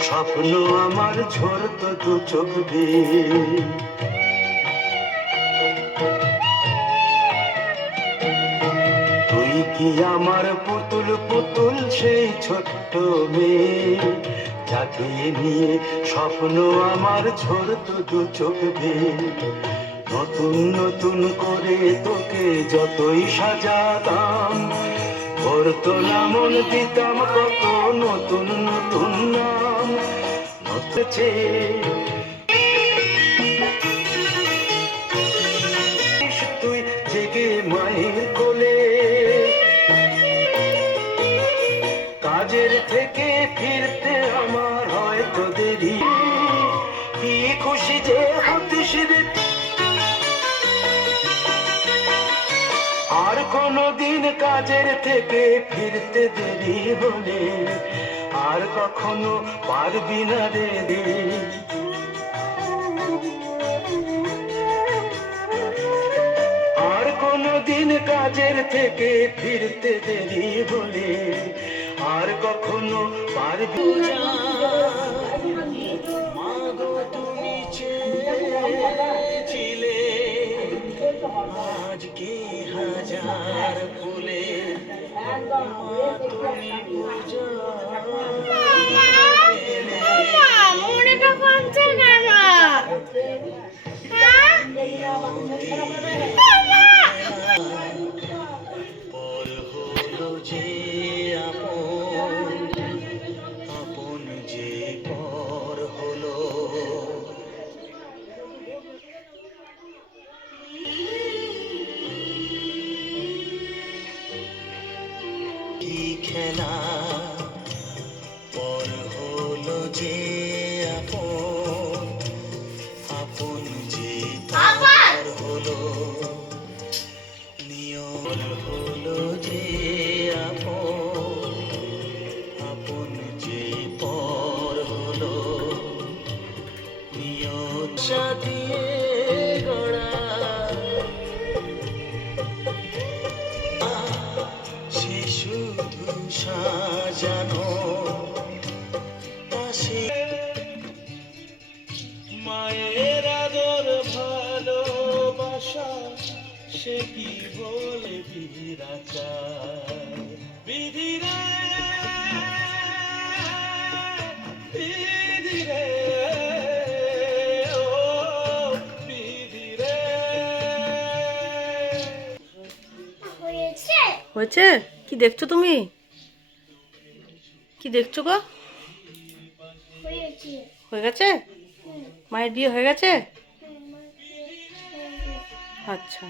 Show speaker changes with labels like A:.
A: স্বপ্ন আমার ঝরত দু চোখ তুই কি আমার পুতুল পুতুল সেই ছোট্ট মেয়ে? যাকে নিয়ে স্বপ্ন আমার ঝরত দু চোখ নতুন নতুন করে তোকে যতই সাজাতাম করতো না দিতাম কত নতুন নতুন নাম নতছে তুই জেগে মায়ের কোলে। কাজের থেকে ফিরতে আর কোনো দিন কাজের থেকে ফিরতে দেরি হলে আর কখনো পারবি না রে আর কোনো দিন কাজের থেকে ফিরতে দেরি হলে আর কখনো পারবি মাগো, তুমি চেয়েছিলে আজকে হাজার ফুলে তুমি পূজা
B: মা, মনেটা কাঁদছে কেন
A: খেলা সে কি বলে বিধিরা বিধিরে বিধিরে ও বিধিরে।
B: হয়েছে?
C: হয়েছে? কি দেখছ তুমি? কি দেখছ গো? হয়ে গেছে? মায়ের বিয়ে হয়ে গেছে। আচ্ছা।